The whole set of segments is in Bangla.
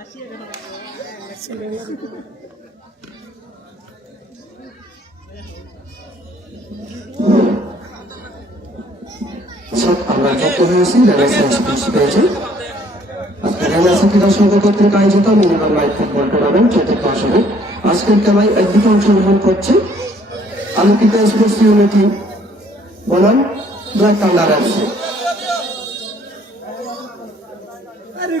আমরা যুক্ত হয়েছি ক্রীড়া কর্তৃক আয়োজিত মিনিমাম লাইফ ফুটবল টুর্নামেন্ট চতুর্থ আসরে আজকের খেলায় একদিকে অংশগ্রহণ করছে আলোকিত স্পোর্টস ইউনিটি বনাম ব্ল্যাক থান্ডার এফসি।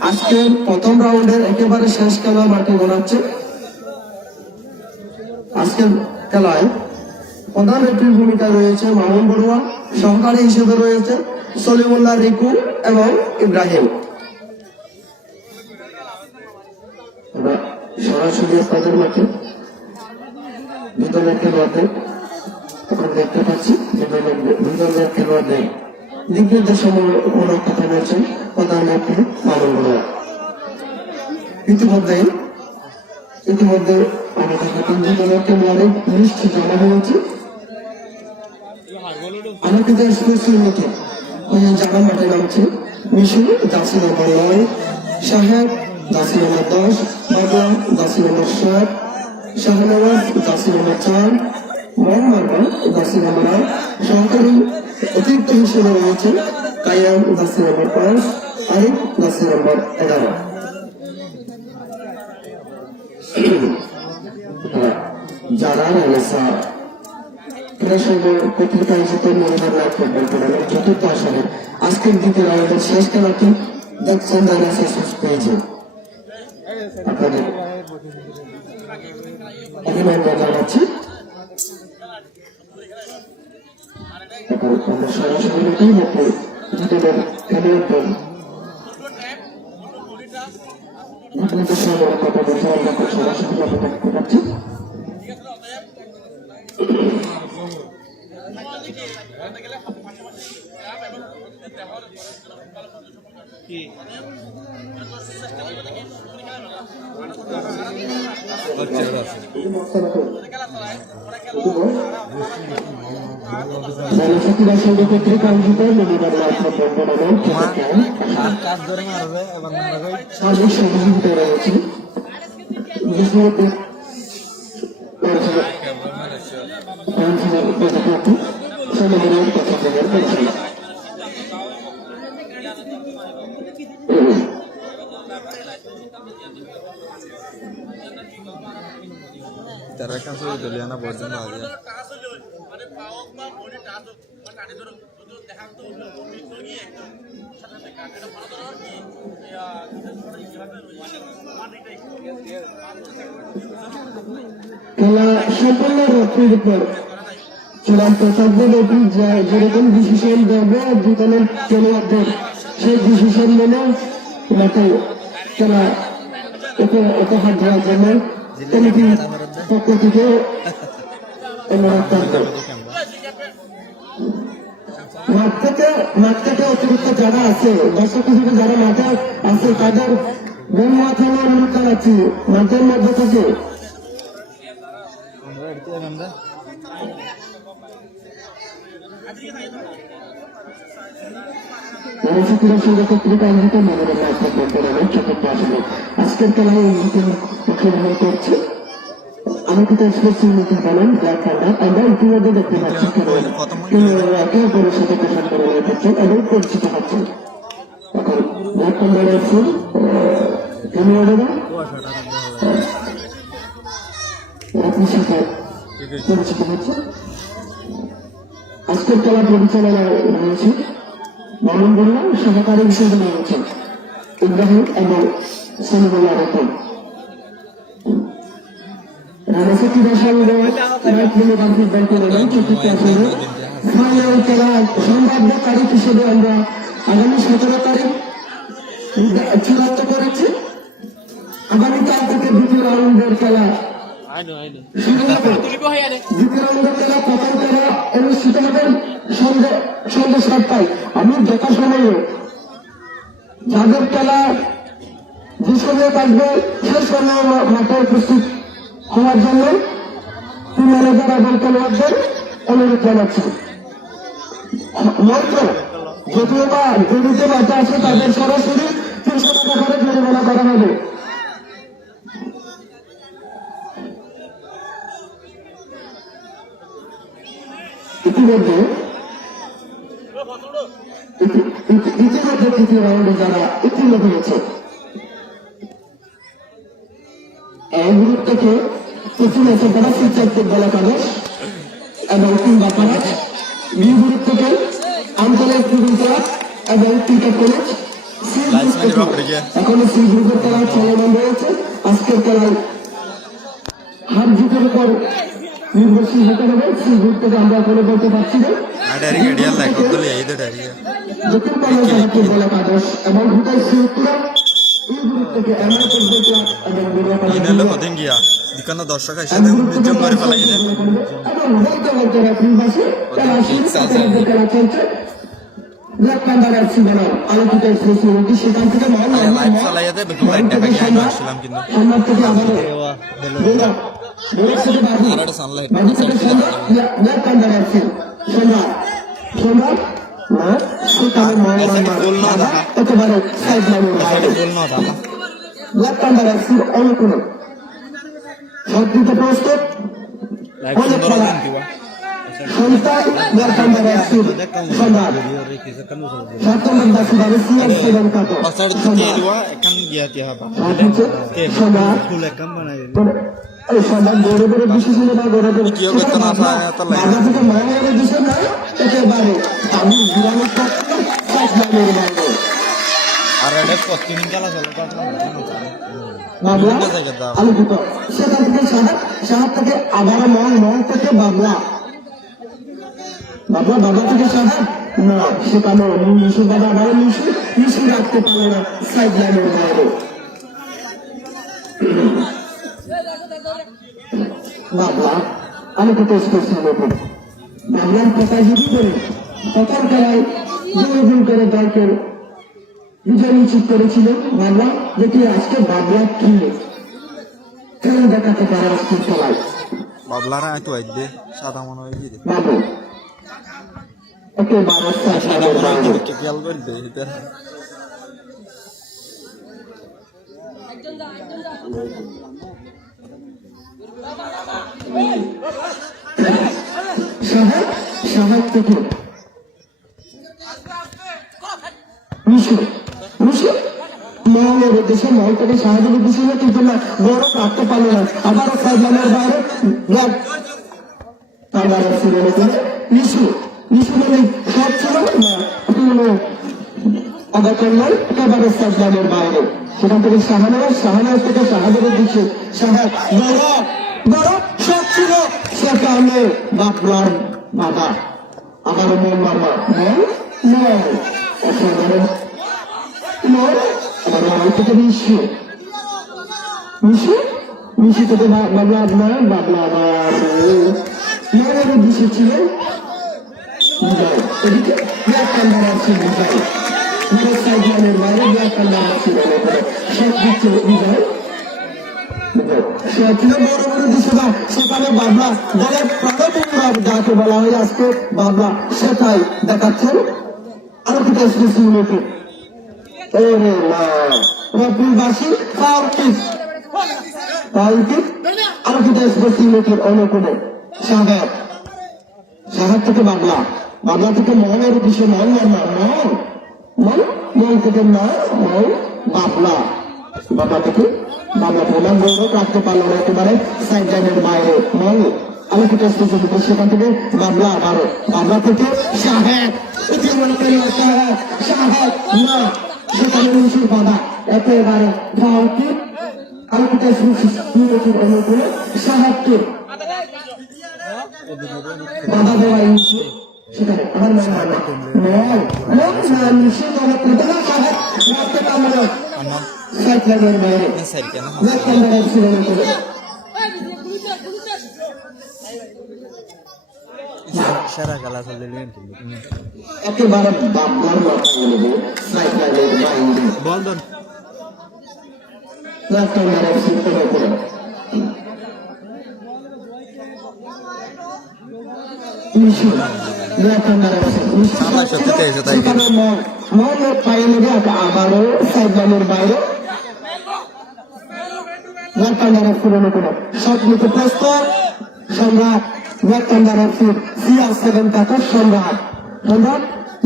আজকের প্রথম রাউন্ডের একেবারে শেষ খেলা মাঠে গোনাচ্ছে। আজকের খেলায় প্রধান রেফারির ভূমিকায় রয়েছে মামুন বড়ুয়া, সহকারী হিসেবে রয়েছে সলিমুল্লাহ রিকু এবং ইব্রাহিম। সরাসরি আপনাদের মাঠে দুজনের খেলোয়াড়দের এখন দেখতে পাচ্ছি দুজনের খেলোয়াড়দের দিক নির্দেশমূলক কথা বলছেন প্রধান রেফারি মামুন বড়ুয়া। ইতিমধ্যে আমাদের হাতে দুজনের খেলোয়াড়ের লিস্ট জমা হয়েছে। আমার কিন্তু স্পোর্টস ইউনিটি জানা মাঠে নামছে মিশু জার্সি নম্বর 9, সাহেব জার্সি নম্বর 10, বাবলা জার্সি নম্বর 7, শাহনওয়াজ জার্সি নম্বর 4, মোহাম্মদ জার্সি নম্বর 8, সহকারী অতিরিক্ত হিসেবে রয়েছে কায়াম জার্সি নম্বর 5, আরিফ জার্সি নম্বর 11। যারা পত্রিকা হিসেবে মনোভাব লাভ করবেন টুর্নামেন্ট চতুর্থ আসরে আজকের দ্বিতীয় রাউন্ডের শেষ খেলাটি দেখছেন পেয়েছে। আপনাদের অভিনন্দন জানাচ্ছি। সরাসরি দুজনের খেলোয়াড়দের কথা বলতে আমরা সরাসরি দেখতে পাচ্ছি। পত্রিকা আয়োজিত সার্বিক সহযোগিতা রয়েছে Terrekan sih Juliana bosan aja. খেলা সম্পূর্ণ রক্ষের উপর চূড়ান্ত থাকবে যেরকম ডিসিশন দেবে দুজনের খেলোয়াড়দের সেই ডিসিশন মেনে মাঠে খেলা উপহার দেওয়ার জন্য কমিটির পক্ষ থেকে অনুরোধ করবে। মাঠ থেকে অতিরিক্ত যারা আছে দর্শক হিসেবে যারা মাঠে আছে তাদের গণমাধ্যমে অনুরোধ জানাচ্ছি মাঠের মধ্যে থেকে আজকের খেলায় অংশগ্রহণ করছে আমাকে তো স্পোর্টস ইউনিটি বলেন ব্ল্যাক থান্ডার। আমরা ইতিমধ্যে দেখতে পাচ্ছি একে অপরের সাথে পোশাক করে করছেন এবং পরিচিত হচ্ছেন। এখন ব্ল্যাক থান্ডার আছে আপনার সাথে পরিচিত হচ্ছে। আজকের খেলা পরিচালনায় রয়েছে মামুন বড়ুয়া, সহকারী হিসেবে রয়েছেন ইব্রাহিম এবং সলিমুল্লাহ রতন। রানাসাকিদের সঙ্গে ফুটবল টুর্নামেন্ট চতুর্থ আসরে ফাইনাল খেলা সম্ভাব্য তারিখ হিসেবে আমরা আগামী 17 তারিখ চূড়ান্ত করেছি। আগামীকাল থেকে দ্বিতীয় রাউন্ডের খেলা দ্বিতীয় রাউন্ডের খেলা প্রথম খেলা অনুষ্ঠিত হবে সন্ধ্যে 7টায়। আমি যথাসময়ে যাদের খেলা যে সময় থাকবে সেই সময় মাঠে উপস্থিত হওয়ার জন্য ম্যানেজার এবং খেলোয়াড়দের অনুরোধ জানাচ্ছি। মাত্র যদিও বা জড়িত বাচ্চা আছে তাদের সরাসরি 300 টাকা করে জরিমানা করা হবে। ইতিমধ্যে তৃতীয় রাউন্ডে যারা উত্তীর্ণ হয়েছে এই গ্রুপ থেকে কিছু ম্যাচে তারা শিক্ষার্থী বলা কাগজ এবং কিংবা পাড়া বি গ্রুপ থেকে আঞ্চলিক ক্রিকেট ক্লাব এবং ক্রিকেট কলেজ এখনো সি গ্রুপের খেলা চলমান রয়েছে। আজকের খেলায় হার জিতের উপর নির্ভরশীল হতে হবে। সি গ্রুপ থেকে আমরা করে বলতে পারছি না দক্ষিণ বাংলা জাতীয় বলা কাগজ এবং ভুটাই সিউত্তরা এই গ্রুপ থেকে এমআই ক্লাব এবং দর্শক হিসেবে নির্জন করে ফেলাই সেখান থেকে লাইভ চালাইতে আসলাম কিন্তু একেবারে সাইড ব্ল্যাক পান্ডার অ্যাক্সির অনুকূলে সবদিকে প্রস্তুত অনেক খেলা সন্তান ব্ল্যাক পান্ডার অ্যাক্সির সম্রাট 7 নম্বর দাসিবারে সিএস শ্রীলঙ্কা এই সম্রাট গড়ে গড়ে বিশেষ না গড়ে গড়ে বাধা থেকে মায়ের দিছে না একেবারে আমি বিরানোর পর সাইড লাইনের বাইরে আর এটা কতদিন খেলা চলে বাবলা আলোকিত সেখান থেকে সাহার থেকে আবার মল থেকে বাবলা থেকে সাহার না সেখানে মিশু বাবা আবার মিশু রাখতে পারলো না সাইড লাইনের বাইরে বাবলা আলোকিত স্পেশাল বাবলার কথা যদি বলি প্রথম খেলায় গোল করে দলকে বিজয় নিশ্চিত করেছিল বাবলা। যেটি আজকে বাবলা কি খেলা দেখাতে পারে আজকের খেলায় বাবলারা তো আইবে সাদা মনে হয় বাবু একেবারে সাদা মনে হয় কি খেয়াল করবে সাহায্য থেকে মহলের উদ্দেশ্যে মহল থেকে সাহায্য উদ্দেশ্যে কিন্তু না বড় রাখতে পারলো না আবারও সাইডলাইনের বাইরে নিশু মানে সব ছিল না অগাতন নয় একেবারে সাইডলাইনের বাইরে সেখান থেকে শাহানাজ থেকে সাহায্যের দিচ্ছে সাহায্য বড় সব ছিল সেখানে বাপলার বাবা আবারও মন মারবা নয় অসাধারণ থেকে মিশু থেকে বাবলা আবার দিশে ছিল এদিকে ব্ল্যাক কান্ডার আছে বিজয় সাইডলাইনের বাইরে ব্ল্যাক কান্ডার আছে সব দিচ্ছে বিজয় সে ছিল বড় বড় দিশে সেখানে বাবলা দলের প্রাণবন্ধুরা যাকে বলা হয় আজকে বাবলা সেটাই দেখাচ্ছেন আরো কিছু স্পেসিফিক রবিবাসী আরো কিছু স্পেসিফিকের অনুকূলে সাহার থেকে বাবলা থেকে মনের বিষয় মন থেকে নয় বাবলা থেকে প্রধান গৌরব রাখতে পারলো না একেবারে সাইড লাইনের বাইরে আলোকিত স্পেসিফিক সেখান থেকে বাবলা থেকে শাহেদ না সেখানে মিশুর বাধা একেবারে আলোকিত অনুকূলে সাহায্য বাধা দেওয়া মিশু সেখানে আমার মিশু রাখতে পারলো সাইড লাইনের বাইরে সারা খেলা চলে একেবারে বাবলার সাইড লাইনের বাইরে বলদন আবারও সাইড লাইনের বাইরে সব নিতে প্রস্তুত সম্রাট ব্ল্যাক থান্ডার এফসি CR7 টাকার সম্রাট সম্রাট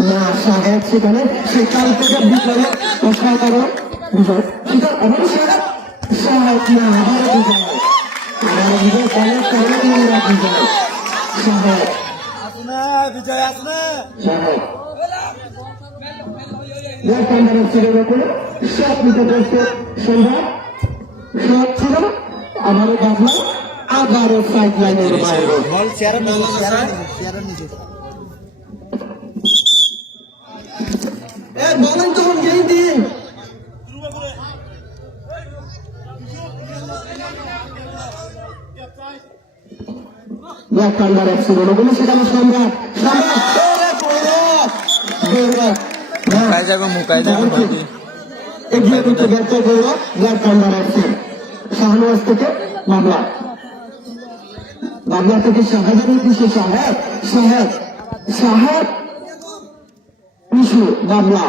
না সাহেব সেখানে সেখান থেকে বিজয় অসাধারণ বিজয় সেটা অবশ্যই সাহেব না আবারও বিজয় কলেজ বিজয় সাহেব বিজয় আসলে সাহেব ব্ল্যাক থান্ডার এফসির উপরে সব নিতে করছে সম্রাট সব ছিল আমারও ভাবনা আবারও সাইড লাইনের বাইরে বল চেয়ার নিচে বলেন তখন গেই দিন ব্ল্যাক থান্ডার এফসি বলে সেখানে সম্রাট মুকাই যাবে এগিয়ে দিতে ব্যর্থ করল ব্ল্যাক থান্ডার এফসি শাহনওয়াজ থেকে মামলা বাংলা থেকে সাহেবের উদ্দেশ্যে সাহেব সাহেব সাহেব ইস্যু বাংলা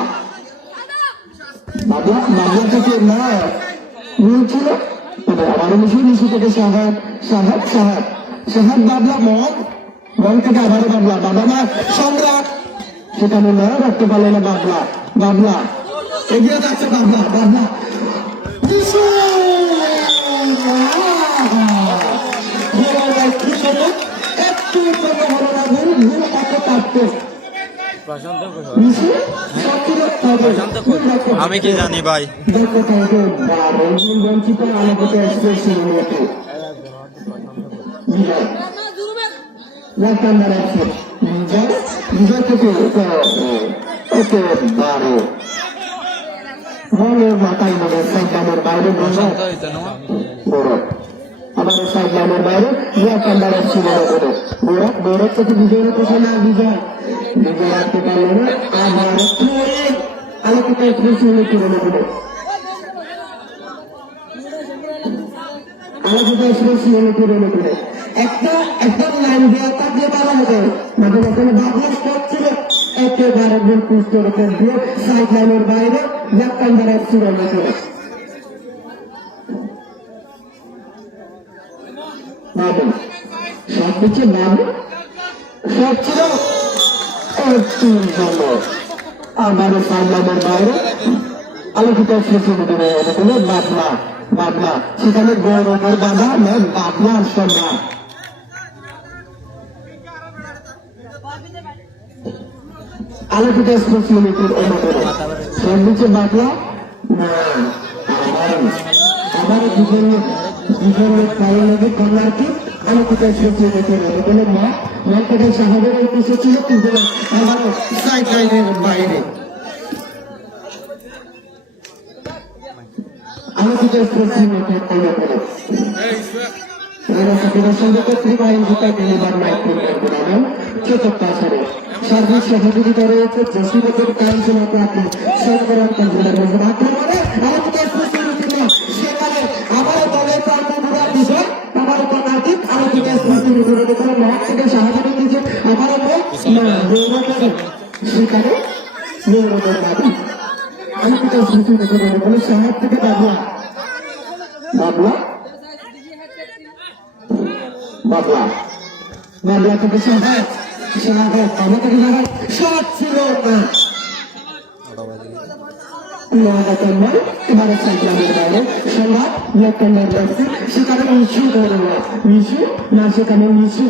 বাংলা বাংলা থেকে না ছিল আবারও ইস্যু থেকে সাহেব সাহেব সাহেব সাহেব বাবলা মন থেকে আবারও বাবলা বাবা মা সম্রাট সেখানে না রাখতে পারলো না বাবলা বাবলা এগিয়ে যাচ্ছে বাবলা বাবলা একটু ভালো না ভুল ভুল এত কাটতো আমি কি জানি ভাই বঞ্চিত আলোকিত এক্সপ্রেস বিজয় থেকে ওকে বারো মনের মাথায় মনে সাইডলাইনের বাইরে বড় আবার সাইডলাইনের বাইরে ব্ল্যাক থান্ডার এফসি বড় বড় থেকে বিজয়ের পেছনে না বিজয় বিজয় রাখতে পারলো না আবার আলোকিত এক্সপ্রেস বলে আলোকিত এক্সপ্রেস বলে একটা একটা লাইন দেওয়া থাকলে ভালো হবে মাঝে মাঝে বাবলা স্টপ ছিল একেবারে গোল পোস্টের উপর দিয়ে সাইড লাইনের বাইরে ব্ল্যাক থান্ডার এফসি বলে বাবু সব কিছু বাবু সব ছিল আমাদের সাইড লাইনের বাইরে আলোকিত এক্সপ্রেস বাবলা বাবলা সেখানে গৌরবের বাধা নেন বাবলার সম্রাট আলোকিত এক্সপ্রেস লিমিটেড সর্বোচ্চ বাবলা না আমার দুজনের কারণে কন্যার কি আলোকিত এক্সপ্রেস লিমিটেড বলে মা থেকে সাহায্যের উদ্দেশ্য ছিল কিন্তু আমার সাইড লাইনের বাইরে আলোকিত এক্সপ্রেস লিমিটেড চতুর্থ আসরে সার্বিক সহযোগিতা রয়েছে জসিমতের কাউন্সিলর প্রার্থী সরকার সেখানে আবারও দলের প্রার্থীরা বিজয় আবার কর্ণাটিক আলোকিত এক্সপ্রেস লিমিটেড মাঠ থেকে সাহায্য দিয়েছে আবারও সেখানে দাবি আলোকিত এক্সপ্রেস লিমিটেড বলে শহর থেকে বাবলা বাবলা বাবলা বাবলা থেকে সাহেব সাহেব আমাদের সাহেব সব ছিল না এবারে সাইকেলের বাইরে সবার লেফটেন্যান্ট ব্যক্তি সেখানে ইস্যু করে ইস্যু না সেখানে ইস্যু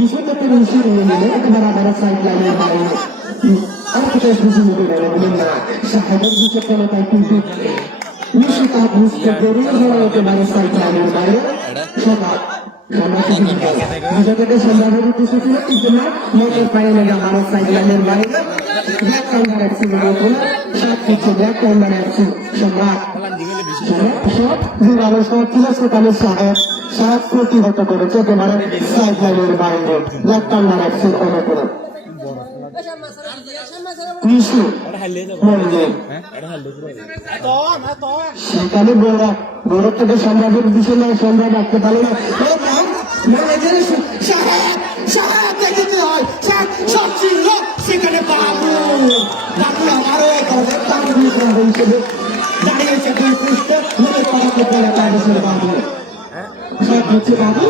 ইস্যু থেকে ইস্যু নিয়ে নিলে একেবারে আবার সাইকেলের বাইরে আর কোথায় বুঝে নিতে পারে না সাহেবের দিকে কোনো তাই কিন্তু ইস্যু তা বুঝতে পেরে একেবারে সাইকেলের বাইরে সবার নিজেকে সম্ভাবনা কিছু ছিল কিন্তু না মোটর ফাইনালে আমার সাইকেলের বাইরে ব্ল্যাক থান্ডার এফসি সব কিছু ব্ল্যাক থান্ডার এফসি সম্রাট সব যে আলোচনা ছিল সেখানে সাহেব সাহেব প্রতিহত করেছে একেবারে সাইকেলের বাইরে ব্ল্যাক থান্ডার এফসির অনুকূলে কৃষি মন্দির সেখানে বড় থেকে সম্রাটের বিষয় নয় সম্রাট রাখতে পারে না সেখানে বাবু বাবু আমারও হিসেবে দাঁড়িয়েছে বাবু সব হচ্ছে বাবু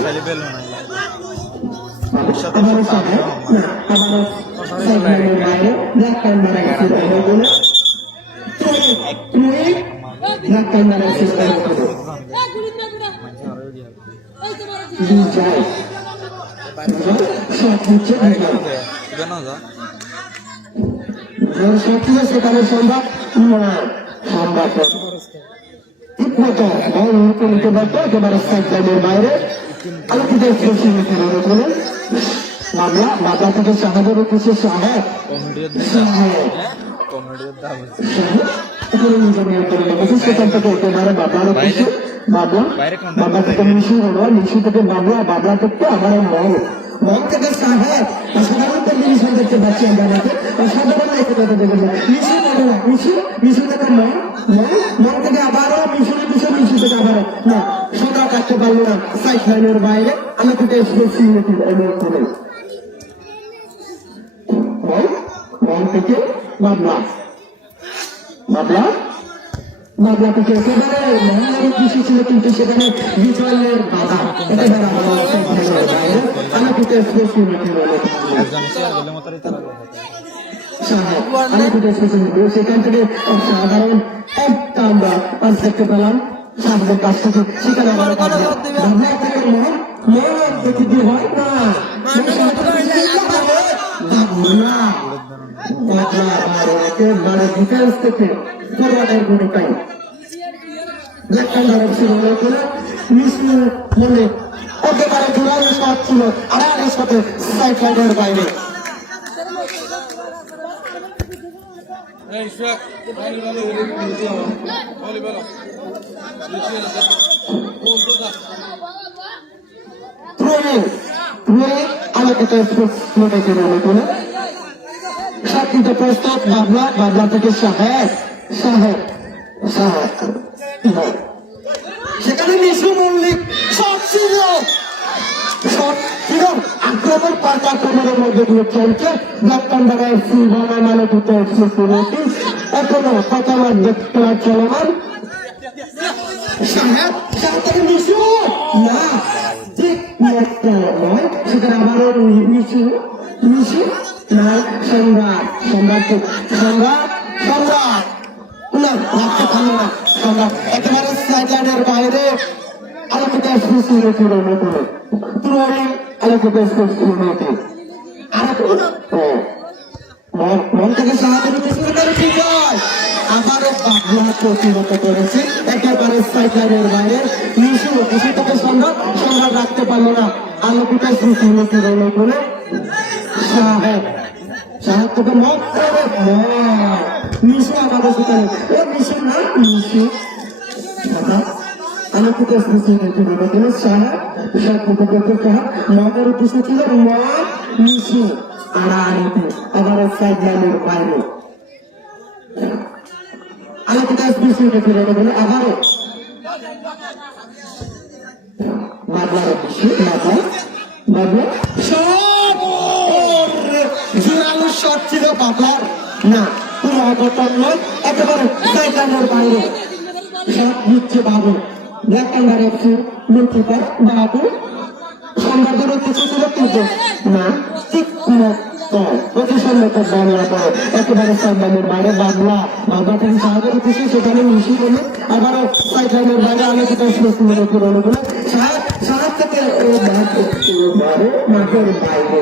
আবারও সাহেব না আবারও সাইড লাইনের বাইরে ব্ল্যাক টাইম মারা গেছে বলে ব্ল্যাক টাইম মারা গেছে বিজয় শট হচ্ছে বিজয় সেখানে সম্ভব সম্ভব ঠিক মতো বল নিতে পারতো একেবারে সাইড লাইনের বাইরে আলোকিত মামলা মামলা থেকে সাহায্য কিছু সাহেব সেখান থেকে একেবারে বাবলারও কিছু বাবলা বাবলা থেকে মিশু হলো মিশু থেকে বাবলা বাবলা থেকে আমার মল মল থেকে সাহেব সাধারণত মিশু দেখতে পাচ্ছি আমরা সাধারণ একটা কথা দেখে মিশু বলে না মিশু মিশু থেকে মল মল থেকে আবারও মিশু মিশু মিশু থেকে আবারও না সোজা কাটতে পারলো না সাইড লাইনের বাইরে আমি থেকে এসেছি অনুরোধ করে মল থেকে বাবলা বাবলা বাবলা থেকে একেবারে মহামারী কৃষি ছিল কিন্তু সেখানে বিজয়ের বাধা একেবারে আমি থেকে এসেছি সেখান থেকে সাধারণ একটা আমরা পাঁচ দেখতে পেলাম সাহায্যের কাছ থেকে সেখানে হয় না ডিফেন্স থেকে ফরওয়ার্ডের ভূমিকায় মনে একেবারে জোরালো শট ছিল আর এর সাথে সাইড লাইনের বাইরে সাতটিতে প্রস্তাব বাবলা বাবলা থেকে সাহেব সাহেব সাহেব সেখানে মিশু মল্লিক সব ছিল সব ছিল আক্রমণ পাঁচ আক্রমণের মধ্যে দিয়ে চলছে ব্ল্যাকটান্ডারা এফসি বাবা মানবিত এফসি সিলেটি এখনো প্রথমার খেলা চলমান সাহেব সাহেব মিশু না ঠিক নয় সেখানে আবারও মিশু মিশু না সম্রাট সম্রাট সম্রাট সম্রাট না রাখতে পারলো না সম্রাট একেবারে সাইডলাইনের বাইরে আলোকিত এক্সপ্রেস করে আলোকিত এক্সপ্রেস মন থেকে সাহায্য আবারও বাবলা প্রতিহত করেছে একেবারে সাইডলাইনের বাইরে মিশু মিশু থেকে সম্রাট সম্রাট রাখতে পারলো না আলোকিত এক্সপ্রেস করে সাহেব সাহেব থেকে মত করে মিশু আমাদের সেখানে ও মিশু না মিশু আলোকিত এক্সপ্রেস করে সাহেব মতের উদ্দেশ্য ছিল মত মিশু আড়াআড়িতে আবার সাইড লাইনের বাইরে আলোকিত এক্সপ্রেস করে আবারও বাবলার উদ্দেশ্যে বাবলা জোরালো শট ছিল বাবলার না পুরো অবতন নয় একেবারে সাইড লাইনের বাইরে শট দিচ্ছে বাবু ব্ল্যাকটান্ডার এফসির গোলকিপার বাবু সম্রাটের উদ্দেশ্য ছিল কিন্তু না ঠিক প্রতিসম্মত বাংলা পরে একেবারে সাইড লাইনের বাইরে বাবলা বাবলা থেকে সাহায্যের উদ্দেশ্যে সেখানে মিশি বলে আবারও সাইড লাইনের বাইরে আলোকিত করে সাহায্য থেকে মাঠের বাইরে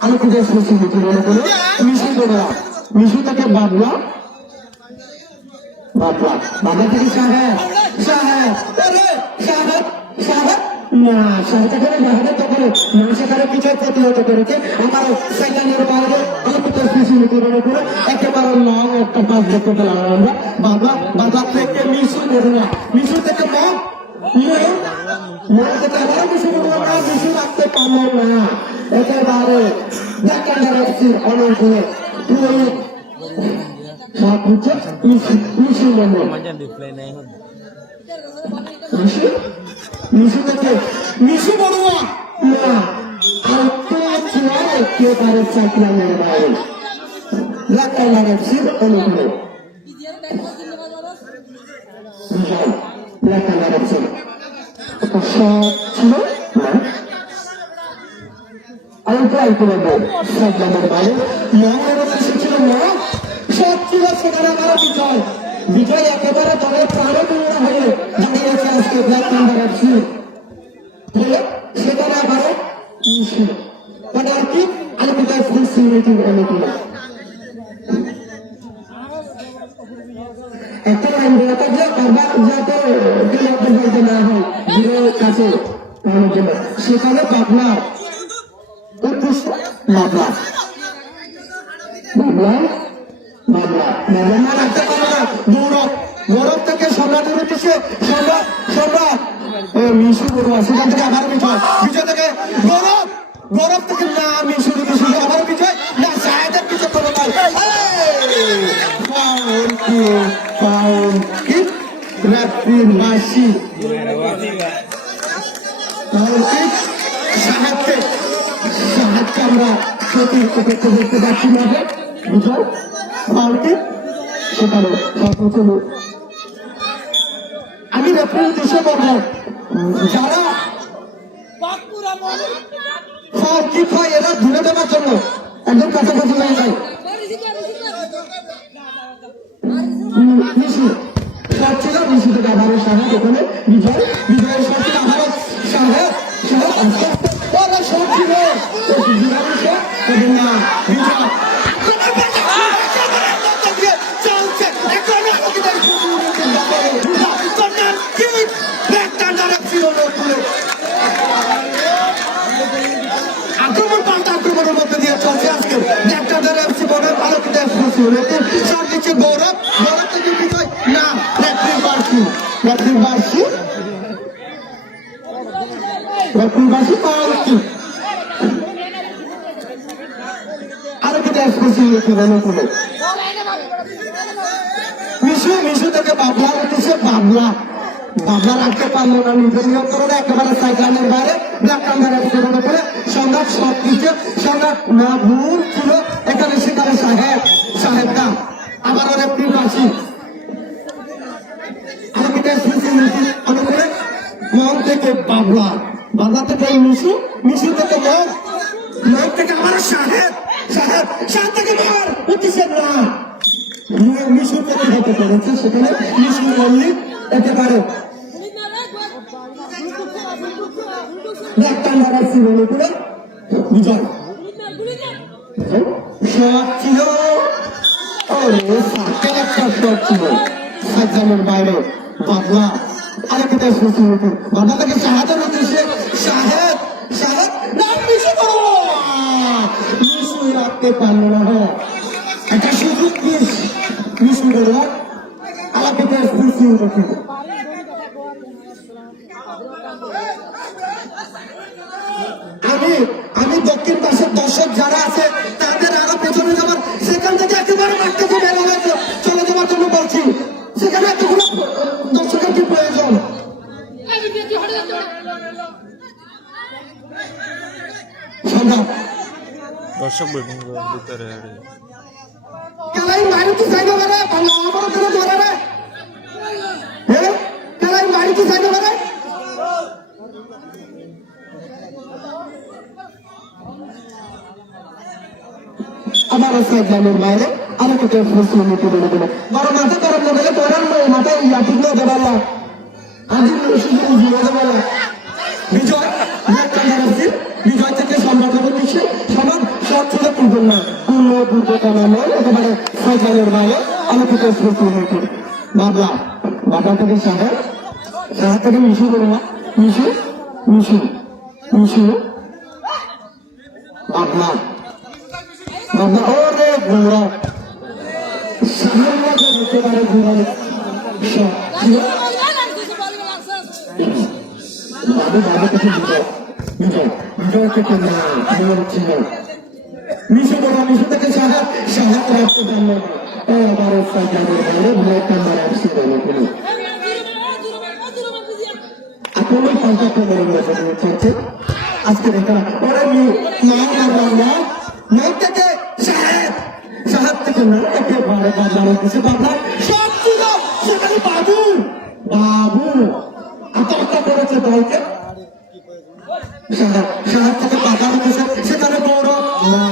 আলোকিত মিশু থেকে বাবলা বাবলা বাবলা থেকে সাহেব সাহেব সাহেব সাহেব না সাহেব করে না সেখানে পিছের প্রতিহত করেছে আমার সাইডলাইনের বাইরে আলোকিত করে একেবারে লং একটা পাস দেখতে পেলাম আমরা বাবলা বাবলা থেকে মিশু বড়ুয়া মিশু থেকে মন থেকে আবার মিশু বড়ুয়া মিশু রাখতে পারল না একেবারে ব্ল্যাকটান্ডার এফসির অনুকূলে মিশু বড়ুয়া না একেবারে সাইডলাইনের বাইরে ব্ল্যাকটান্ডার এফসির অনুকূলে ব্ল্যাকটান্ডার এফসির সব ছিল না আরেকটাই করে দেয় সব নামের বাইরে মনের উদ্দেশ্য ছিল না সব ছিল সেখানে আমার বিজয় বিজয় একেবারে দলের প্রাণপূর্ণ হয়ে দাঁড়িয়েছে আজকে ব্ল্যাক পান্ডার এফসি সেখানে আবারও মিশু মানে আর কি আলমিতা এফসি মিটিং অনুকূল একটা লাইন দেওয়া থাকলে বারবার যাতে বলতে না হয় বিজয়ের কাছে সেখানে পাবনা উদ্দেশ্য মামলা মামলা মামলা মামলা রাখতে পারে না গৌরব গৌরব থেকে সম্রাটের উদ্দেশ্যে সম্রাট সম্রাট মিশু বড়ুয়া সেখান থেকে আবার বিজয় বিজয় থেকে গৌরব গৌরব থেকে না মিশু মিশু আবার বিজয় না সাহেবের বিজয় কোনো কাজ রাত্রির মাসি সাহায্যে সাহায্যে আমরা সতীর উপেক্ষা দেখতে পাচ্ছি না যে বিজয় পাল্টে সেখানে আমি রেফারেন্স দেশে বলবো যারা কি হয় এরা ধুলে দেওয়ার জন্য একদম কাছাকাছি হয়ে যায় মিশু সব ছিল মিশু থেকে আবারও সাহেব ওখানে বিজয় বিজয়ের সব ছিল আবারও সাহেব সাহেব আস্তে আস্তে সব ছিল না বিজয় আক্রমণ পাল্টা আক্রমণের মধ্যে দিয়ে চলছে আজকে ডাক্তারদের এফসি বর্ডার আলোকিত এফসি সব নিচে গৌরব গৌরব থেকে বিজয় না রেফারির বার্ষি পাল্টি আলোকিত এফসি অনুকূলে মিশু মিশু থেকে বাবলা উঠেছে বাবলা বাবলা রাখতে পারলো না নিজের নিয়ন্ত্রণে একেবারে সাইকেলের বাইরে ব্ল্যাক কান্ডার এফসি করে সংঘাত সব দিচ্ছে সংঘাত না ভুল ছিল এখানে সেখানে সাহেবটা আবারও রেফারির বার্ষি আলোকিত এফসি অনুকূলে মন থেকে বাবলা বাবলা থেকে মিশু মিশু থেকে মন থেকে আবার সাহেব থেকে মার উঠেছে না মিশু থেকে হতে পেরেছে সেখানে মিশু মল্লিক একেবারে বিজয় শখ ছিল একটা শখ ছিল সাজ্জানের বাইরে বাবলা আরেকটা বাবলা থেকে শাহাদের উদ্দেশ্যে সাহেব নাম মিশু করো মিশু রাখতে পারলো না একটা সুযোগ মিশু করো আলাপিতে আমি দক্ষিণ পাশের দর্শক যারা আছে তাদের আরো পেছনে যাবার সেখান থেকে একেবারে মাঠটা যে বের হয়েছে চলে যাওয়ার জন্য বলছি সেখানে এতগুলো দর্শকের কি প্রয়োজন দর্শক ভিতরে খেলাই মারুতি সাইডে বেড়ে ভালো আমার ধরে ধরে রে হ্যাঁ খেলাই মারুতি সাইডে বেড়ে আমার সাইডের বাইরে আরো কত প্রশ্ন নিতে বলে বড় মাথা গরম না হলে তোরার মাথা ইয়াটিক না দেবালা আজি সুযোগ দিয়ে দেবালা বিজয় বিজয় থেকে সম্রাটের উদ্দেশ্যে সমান সব ছিল তুলবেন না কোনো দুর্ঘটনা নয় একেবারে সাইকেলের বাইরে আলোকিত প্রশ্ন হয়েছে বাবলা থেকে সাহেব থেকে মিশু করবো মিশু বাবলা ওরে ঘোড়া সামনে একেবারে ঘোড়া বাবু থেকে বিজয় থেকে ছিল মিশু বড় মিশু থেকে সাহেব রাখতে পারলো আবার আক্রমণ পাল্টা চলছে আজকে ওরা নয় থেকে সাহেব থেকে না একেবারে বাবলা কিছু বাবলা সব ছিল সেখানে বাবু আত্মহত্যা করেছে হচ্ছে দলকে সাহায্য থেকে পাকা হয়েছে সেখানে বড় না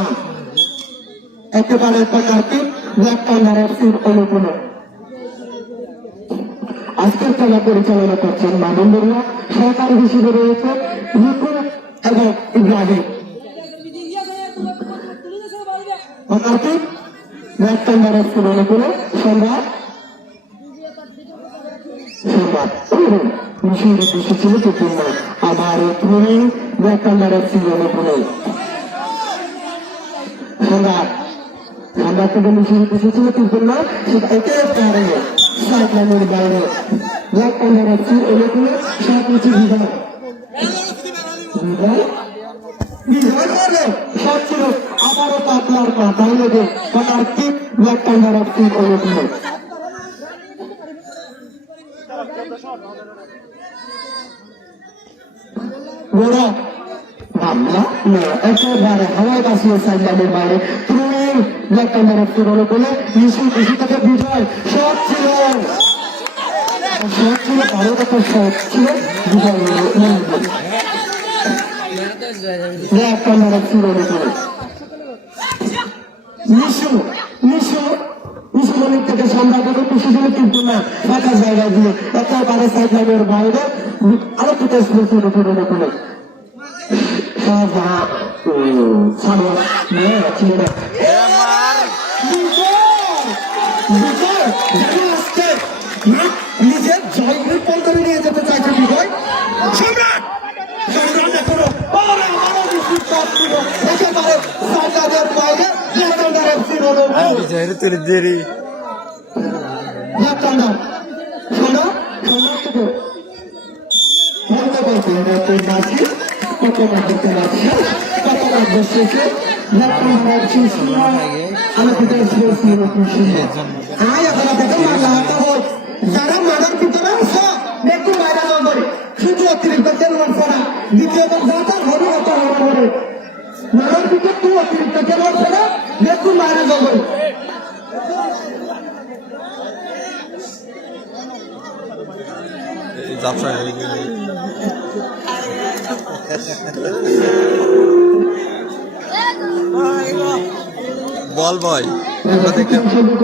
একেবারে কর্নারটি ব্ল্যাক কর্নারের সিট অনুকূলে আজকের খেলা পরিচালনা করছেন মামুন বড়ুয়া, সহকারী হিসেবে রয়েছে রিকু এবং ইব্রাহিম। কর্নারটি ব্ল্যাক কর্নারের সিট অনুকূলে সম্রাট মিশনের উদ্দেশ্য ছিল চতুর্থ আবার তুমি ব্ল্যাক কর্নারের সিট অনুকূলে সম্রাট আমরা থেকে মিশনের উদ্দেশ্য ছিল চতুর্থ সেটা একেবারে সাইকেলের বাইরে ব্ল্যাক কর্নারের সিট অনুকূলে সব কিছু বিধান বিধান করলে সব ছিল আবারও পাতলার পা তাহলে কর্নার কিক ব্ল্যাক কর্নারের সিট অনুকূলে বড় মামলা একেবারে হাওয়ায় বাঁচিয়ে সাইডলাইনের বাইরে তুমি ব্ল্যাক কর্নারের সিট অনুকূলে মিশন খুশি থেকে বিজয় সব ছিল ভালো কথা সব ছিল বিজয় ব্ল্যাক কর্নারের সিট অনুকূলে মিশনের থেকে সম্রাটের খুশি ছিল কিন্তু না ফাঁকা জায়গা দিয়ে একেবারে সাইডলাইনের বাইরে আলোকিত স্মৃতির উপর অনুকূলে নিজের জয়গুলি পল্টনে নিয়ে যেতে চাইছে বিজয় সম্রাট বিজয়ের তোর দেরি যারা মাঠের ভিতরে আছে একটু বাইরে যাবে শুধু অতিরিক্ত খেলোয়াড় ছাড়া দ্বিতীয়ত যাতা ঘরে ঘরে মাঠের ভিতরে তুই অতিরিক্ত খেলোয়াড় ছাড়া একটু বাইরে যাবে বল বয়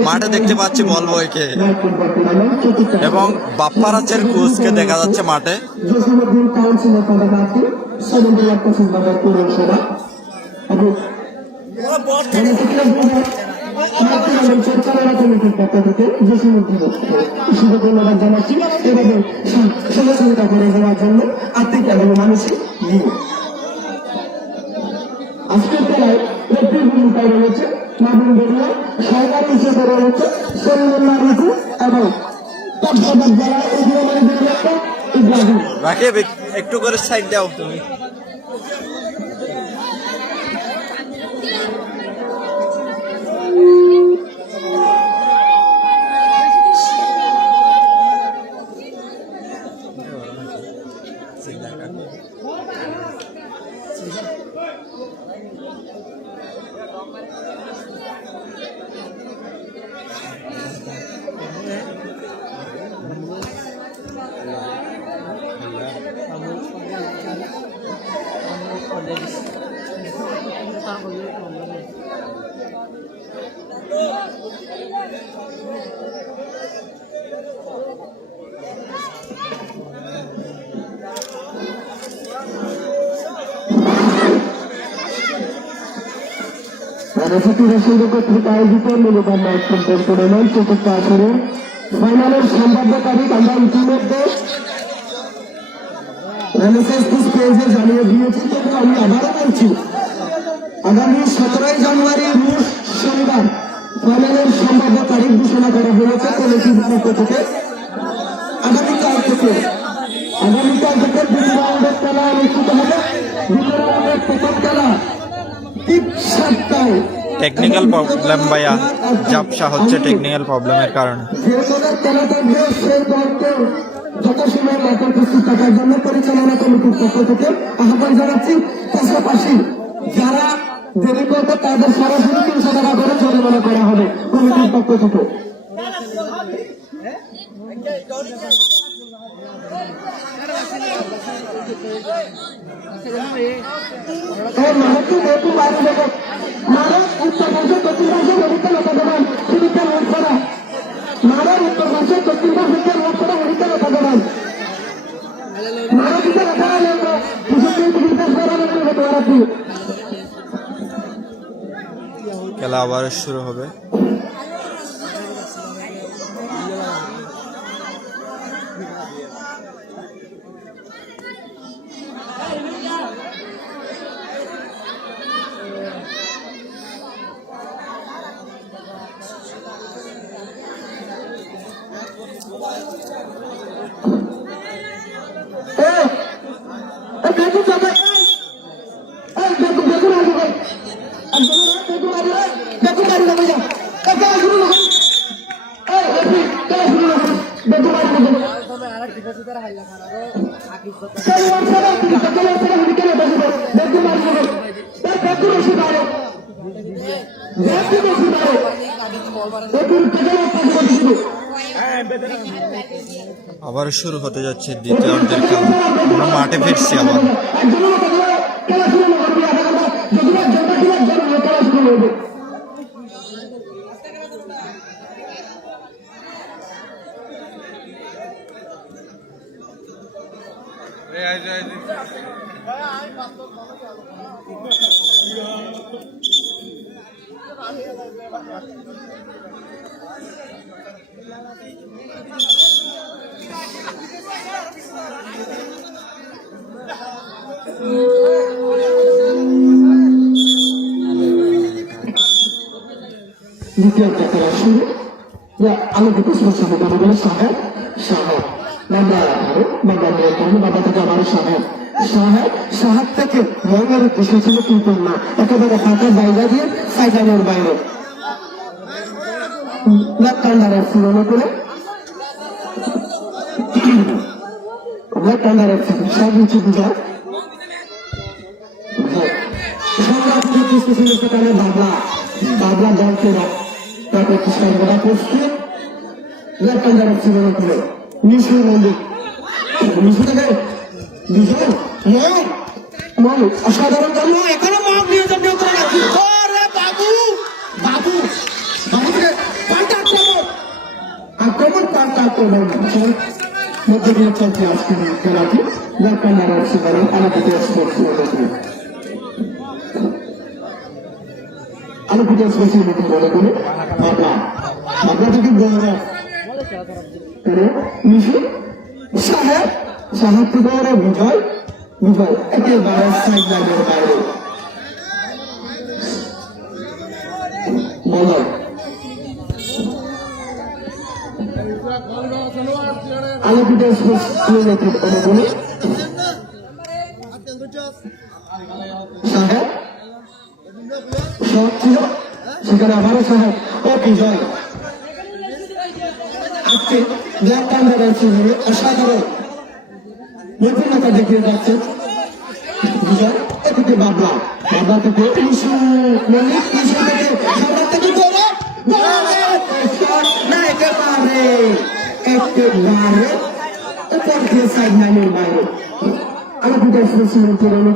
মাঠে দেখতে পাচ্ছি বল বয়কে এবং বাপ্পারাজের কোচকে দেখা যাচ্ছে মাঠে। ধন্যবাদ জানাচ্ছি এভাবে সহযোগিতা করে দেওয়ার জন্য আর্থিক এবং মানসিক আজকের খেলায় রেফারির ভূমিকায় রয়েছে মামুন বড়ুয়া, সহকারী হিসেবে রয়েছে সলিমুল্লাহ রিকু এবং তৎসদার যারা ইব্রাহিম। রাকিব একটু করে সাইড দাও তুমি। কর্তৃক আয়োজিত মিলিবান নাইট ফুটবল টুর্নামেন্ট চতুর্থ আসরের ফাইনালের সম্ভাব্য তারিখ আমরা ইতিমধ্যে পেজে জানিয়ে দিয়েছি, কিন্তু আমি আবারও বলছি আগামী 17 জানুয়ারি রুশ শনিবার ফাইনালের সম্ভাব্য তারিখ ঘোষণা করা হয়েছে কমিটির পক্ষ থেকে। আগামীকাল থেকে দুই রাউন্ডের খেলা অনুষ্ঠিত হবে। দ্বিতীয় রাউন্ডের প্রথম খেলা ঠিক 7টায়। টেকনিক্যাল প্রবলেম ভাইয়া, ঝাপসা হচ্ছে টেকনিক্যাল প্রবলেমের কারণে। যথাসময়ে মাঠের প্রস্তুত থাকার জন্য পরিচালনা কমিটির পক্ষ থেকে আহ্বান জানাচ্ছি। পাশাপাশি যারা দেরি করবে তাদের সরাসরি 300 টাকা করে জরিমানা করা হবে কমিটির পক্ষ থেকে। মানুষকে দেখি বাইরে দেবে মানুষ উত্তর ভাষা দক্ষিণ ভাষা হরিতে লতা দেবেন হরিতে রোড করা মানুষ উত্তর ভাষা দক্ষিণ ভাষাতে রোড করা হরিতে লতা দেবেন মানুষকে দেখা লাগবে কিছু বিকাশ করা লাগবে তোমার আপনি খেলা আবার শুরু হবে। আবার শুরু হতে যাচ্ছে দ্বিতীয়ার্ধের খেলা। আমরা মাঠে ফিরছি আবার। দ্বিতীয় খেলা শুরু আলোকিত স্পর্শে বলে সাহেব সাহেব বাবা বাবা বাবা থেকে আবার সাহেব সাহেব সাহেব থেকে রঙের কৃষ্ণ ছিল কিন্তু না একেবারে ফাঁকা জায়গা দিয়ে সাইডানের বাইরে লেফট পুরোনো করে লেফট সব কিছু বুঝা সেখানে বাবলা বাবলা দলকে তাকে সর্বদা প্রস্তুত লেফট পুরোনো করে মিশু মন্দির মিশু থেকে বিজয় অসাধারণ জন্ম এখনো মাপ নিয়ে যাবে বাবু বাবু বাবু থেকে পাল্টা আক্রমণ পাল্টা আক্রমণ মধ্যে দিয়ে চলছে আজকে খেলাটি আলোকিত স্পোর্টস আলোকিত স্পোর্টস বলে করে বাবলা বাবলা থেকে গৌরব মিশু সাহেব সাহেব থেকে বিজয় বিজয় একেবারে সাইড লাইনের বাইরে বলো আলোকিত অনুগুলি সাহেব সব ছিল সেখানে আবারও সাহেব ও বিজয় আজকে অসাধারণ নতুনতা দেখিয়ে যাচ্ছে বিজয় এদিকে বাবলা বাবলা থেকে ইস্যু থেকে সামনে থেকে না একেবারে একেবারে উপর দিয়ে সাইড লাইনের বাইরে আমি বিদেশ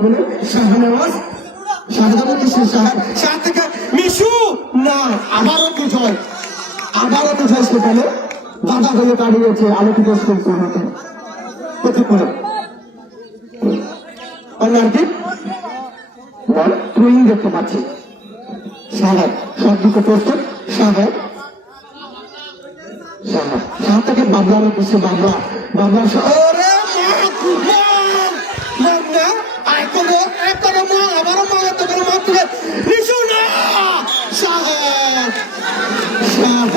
বলে শাহনওয়াজ শাহজাদ শাহ থেকে মিশু না আবারও বিজয় সেখানে বাধা হয়ে দাঁড়িয়েছে আলোকিত স্কুল প্রতিকূলে ট্রেনিং দেখতে পাচ্ছি সাহেব সব দিকে প্রস্তুত সাহেব সাহেব থেকে বাবলার কিছু বাবলা বাবলা আবারও মারাতে পারে মাত্র কিছু না সাহেব সাহেব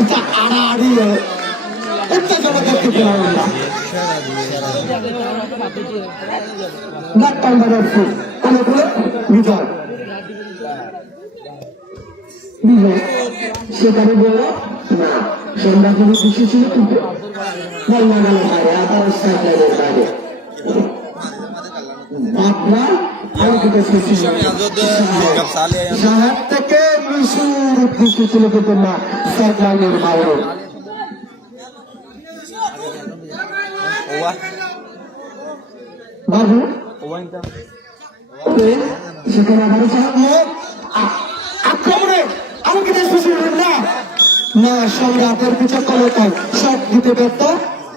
একটা আড়াআড়ি উত্তেজনা দেখতে পেলাম আমরা বিজয় বিজয় সেখানে বলল না সন্ধ্যাগুলো বেশি ছিল কিন্তু বল না গেল বাইরে আবার সাইডলাইনের বাইরে বাবলা সাহেব থেকে মিশুর উৎকৃষ্ট ছিল কিন্তু না সাইডলাইনের বাইরে বাবু সেখানে আবারও আক্রমণে আমাকে না সম্রাটের পিছু কলকায় সব দিতে ব্যর্থ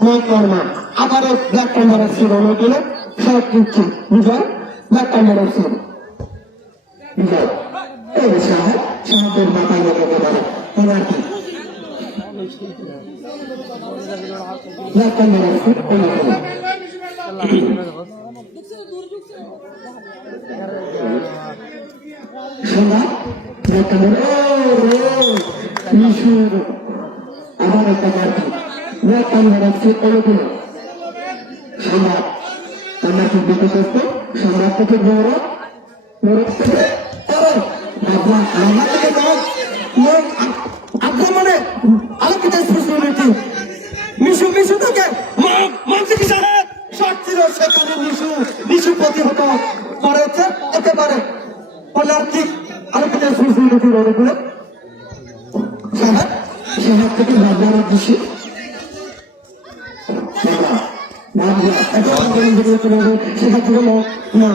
মত কর্মা আবারও ব্ল্যাক ক্যামেরার ছিল গেলে সব দিচ্ছি বিজয় ব্ল্যাক ক্যামেরার ছিল বিজয় এই সাহায্যের মাথায় লাগাতে পারে পেনাল্টি ব্ল্যাক ক্যামেরার ছিল আবার একটা মার্কি ব্ল্যাক ক্যামেরা ছিল অনুকূল সম্রাট আমরা কি দেখতে চাচ্ছি সম্রাট থেকে বড় থেকে আক্রমণে আলোকিত স্পেশালিটি মিশু মিশু থেকে মন্ত্রী সাহেব শট ছিল সেখানে মিশু মিশু প্রতিহত করেছে একেবারে পদার্থিক আলোকিত স্পেশালিটির অনুকূলে সাহেব সাহেব থেকে ভাবনার দৃশ্য সেখান থেকে না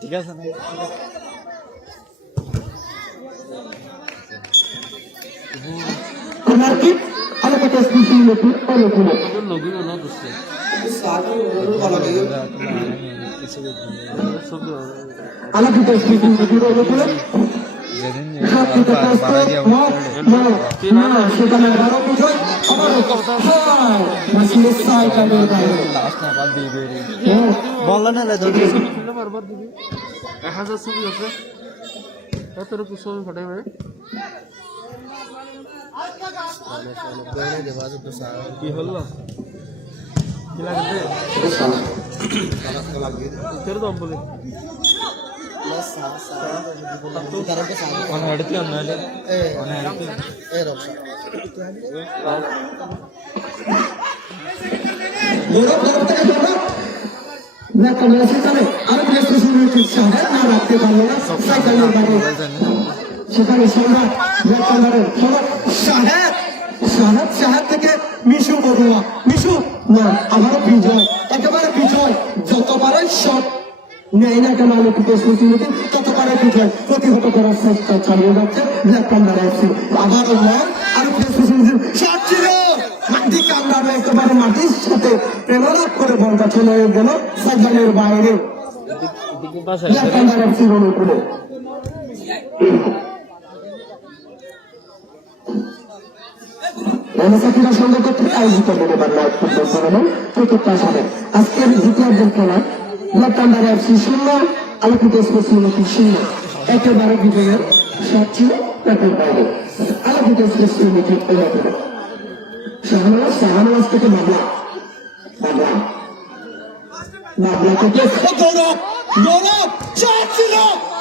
ঠিক আছে না আমার কি আলোকিত স্পেশালিটি অনুকূল আলোকিত স্পেশালিটির অনুকূলে সেখানে আরো বুঝই বললেন না বারবার দিবি 1000 ছবি আছে এতটুকু ছবি ফাটাইবে কি হলো কি লাগছে তেরে দাম বলে on edit annale on edit না ক্যামেরা সেখানে আর প্লেস স্পেশালিটি সাহেব না রাখতে পারলো না সাইকেলের বাইরে সেখানে সম্রাট ব্ল্যাক ক্যামেরার সাহেব সাহেব সাহেব থেকে মিশু বড়ুয়া মিশু না আবারও বিজয় একেবারে বিজয় যতবারই শট নেয় না কেন আলোকিত স্পেশালিটি ততবারই বিজয় প্রতিহত করার চেষ্টা চালিয়ে যাচ্ছে ব্ল্যাক ক্যামেরা এফসি আবারও নয় আলোকিত স্পেশালিটি শট ছিল মাটি কামড়াবে একেবারে মাটির সাথে প্রেমলাপ করে বলটা চলে গেল সাইকেলের বাইরে ব্ল্যাক ক্যামেরা এফসি অনুকূলে মনসাফিরা সঙ্গে করতে আয়োজিত মনোবার লাইভ ফুটবল টুর্নামেন্ট চতুর্থ আসরে আজকের দ্বিতীয়ার্ধের খেলা ব্ল্যাক ক্যামেরা এফসি 0 আলোকিত স্পেশালিটি 0 একেবারে বিজয়ের শট ছিল প্যাকের বাইরে আলোকিত স্পেশালিটি অনুকূলে শাহনওয়াজ থেকে বাবলা থেকে গৌরব শট ছিল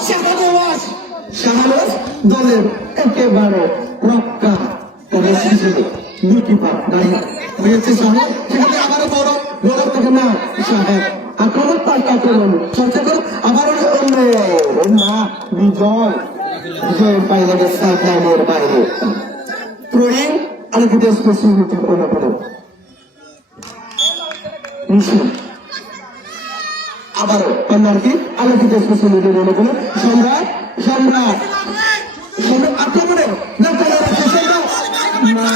শাহনওয়াজ দলের একেবারে রক্ষা গোলকিপার দাঁড়িয়ে হয়েছে সাহেব সেখানে আবারও গৌরব থেকে না সাহেব আক্রমণ পাল্টা আক্রমণ চর্চা করো আবারও না বিজয় বাইরে গেছে লাইনের বাইরে প্রবীণ আলোকিত স্পেশালিটির অনুকূলে আবারও পেনাল্টি আলোকিত স্পেশালিটির অনুকূলে সম্রাট আক্রমণে না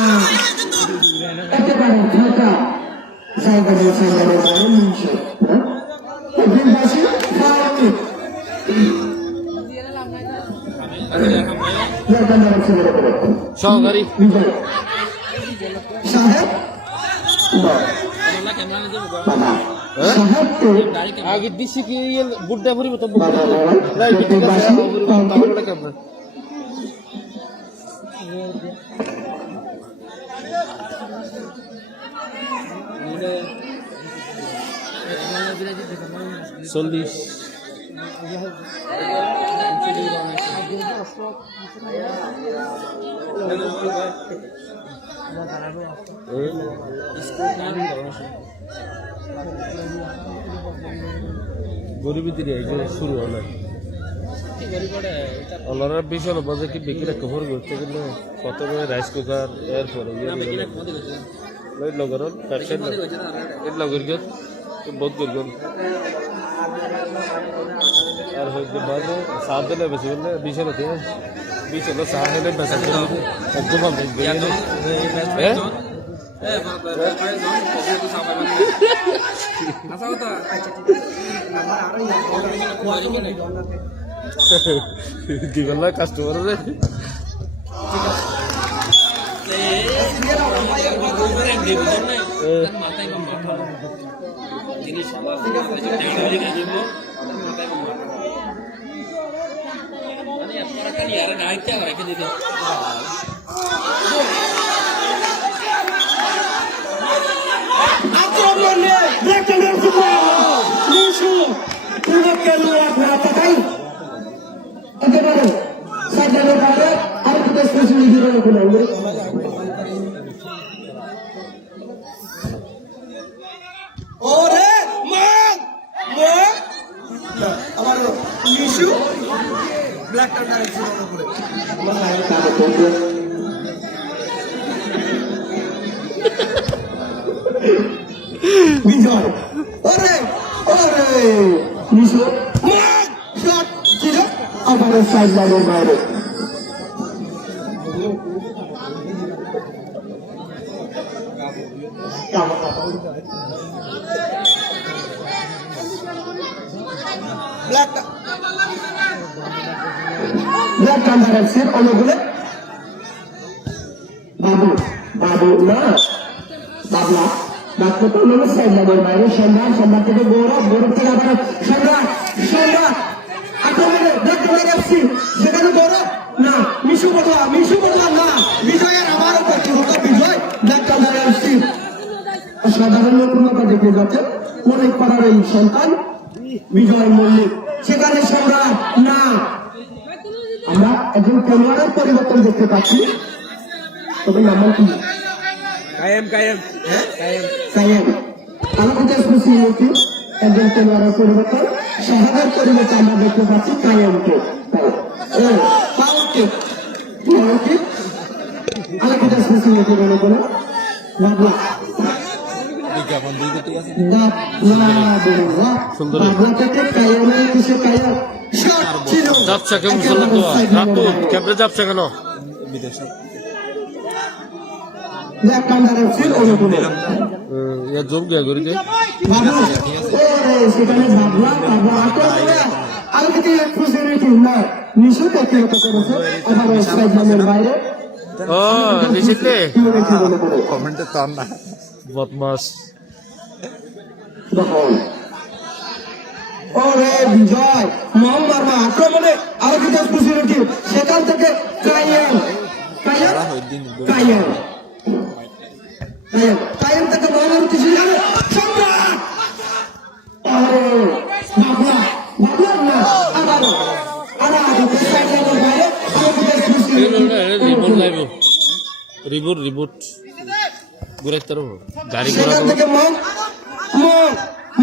একেবারে ঢাকা জায়গা দিয়েছে সহকারী সাহেব আগে দিছি কি বুড্ডা ভরিব তো 40 গরিবী দিয়ে শুরু হলো ওনারা বিশাল বাজে কি বিক্রি খবর করতে গেলে প্রথমে রাইস কুকার এরপরে লগর লগর গেল বহুত গেল আর হয়তো বাজে সাত দিনে বেশি বললে বিশাল বিশাল সাত দিনে বেশি একদম দিবেন কাস্টমার বিজয় ওরে ওরে নিশু শট ছিল আবার সাইড লাইনের বাইরে ব্ল্যাক কান্ডারের অনুগুলে বাবু বাবু না বাবলা ডাক্তার তো হলো সাইড লাইনের বাইরে সম্রাট থেকে গৌরব থেকে আবার সম্রাট আক্রমণে দেখতে লাগাচ্ছি সেখানে গৌরব না মিশু বদলা না বিজয়ের আমার উপর কি হতো বিজয় ডাক্তার লাগাচ্ছি সাধারণ নতুনতা দেখে যাচ্ছে অনেক পাড়ার এই সন্তান বিজয় মল্লিক সেখানে সম্রাট না আমরা একজন খেলোয়াড়ের পরিবর্তন দেখতে পাচ্ছি তবে নাম কি কায়েম আমাদের স্পেশালিটি একজন খেলোয়াড়ের পরিবর্তন শাহাদার পরিবর্তন আমরা দেখতে পাচ্ছি কায়েমকে আমাদের স্পেশালিটি বলে বলে বাবলা যাচ্ছে কেমন ক্যাপে যাচ্ছে কেন যোগ দেয়া করি সেখানে নিশু ব্যক্তিগত করেছে বাইরে ও নিশিতে কমেন্টে তার না বদমাস ওরে বিজয় মোহাম্মদ আক্রমণে আলোকিত স্পেশালিটি সেখান থেকে কায়েম থেকে মোহাম্মদ কিছু যাবে সম্রাট বাবলা না আবারও রিবুট ঘুরে গাড়ি সেখান থেকে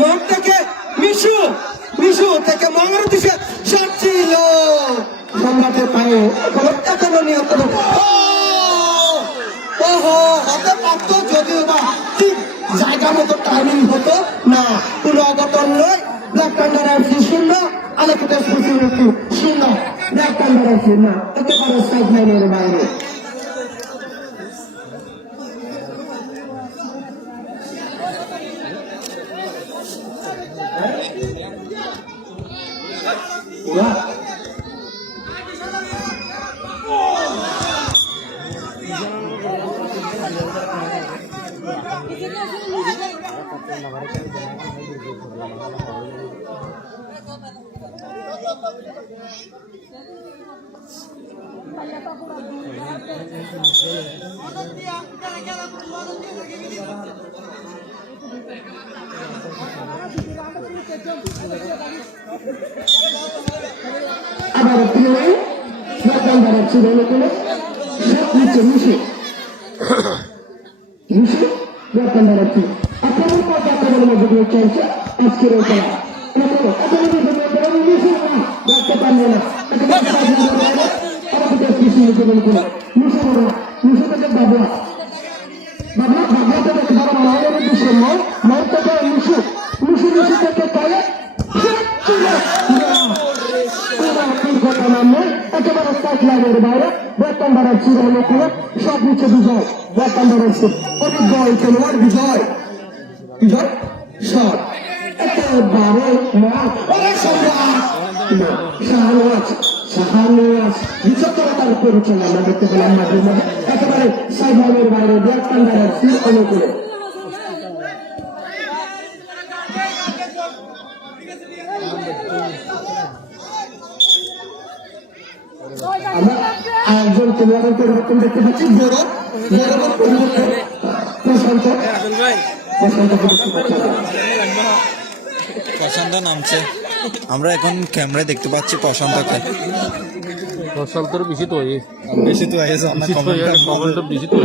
মগ থেকে মিশু থেকে মঙ্গল দিশে শট ছিল সম্রাটের পায়ে এখনো নিয়ন্ত্রণ হতে পারতো যদিও বা ঠিক জায়গা মতো টাইমিং হতো না কোনো অঘটন নয় ব্ল্যাক প্যান্ডার এফসি 0 আলোকিত স্পেশালিটি 0 ব্ল্যাক প্যান্ডার এফসি না হতে পারে সাইড লাইনের বাইরে আবার প্রিয় দোকানদারের ছিল কোনো সব নিচে মিশে মিশে দোকানদারের ছিল আপনাদের কত আপনাদের মধ্যে দিয়ে চলছে আজকের এই খেলা দেখতে পারবে না আমাদের কৃষি নিতে বলে কোনো মিশে বলো মিশে থেকে বাবুয়া বাবুয়া বাবুয়া থেকে বড় মায়ের বিষয় মায়ের থেকে মিশু মিশু মিশু থেকে পায়ে একেবারে সাইড লাইনের বাইরে দোকানদারের ছিল কোনো সব নিচে বিজয় দোকানদারের ছিল অভিজ্ঞ খেলোয়াড় বিজয় বিজয় সব একেবারে শাহানওয়াজ শাহানওয়াজ বিচক্ষণতার পরিচয় আমরা দেখতে পেলাম মাঝে মাঝে একেবারে সাইড লাইনের বাইরে দোকানদারের ছিল অনুকূলে আমরা একজন খেলোয়াড়ের পরিবর্তন দেখতে পাচ্ছি গৌরব গৌরবের পরিবর্তন প্রশান্ত প্রশান্ত নামছে। আমরা এখন ক্যামেরায় দেখতে পাচ্ছি প্রশান্তকে। প্রশান্তর বেশি তো বেশি তো হয়েছে কমেন্টটা বেশি তো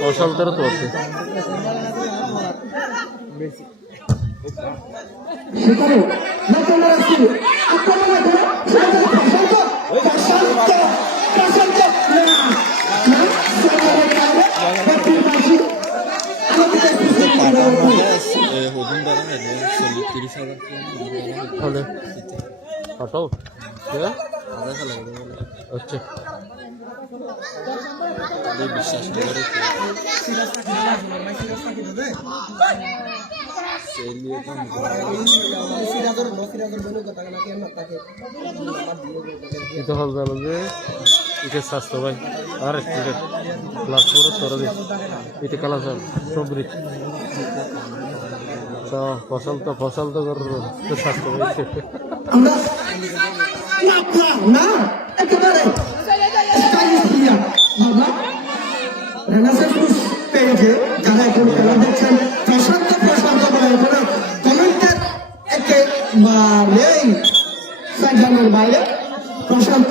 প্রশান্তর তো আছে সেখানে হলে হটাও আচ্ছা বিশ্বাস itu hal dalam je itu sastra baik are student kelas pura sore deh itu kelas sobrik so fasal to kar itu sastra baik আমরা না একেবারে স্টাইলিশ প্লেয়ার বাবা রেনাসাস পেজে যারা এখন খেলা দেখছেন প্রশান্ত বলে এখানে কমেন্টের একেবারে সাইডলাইনের বাইরে প্রশান্ত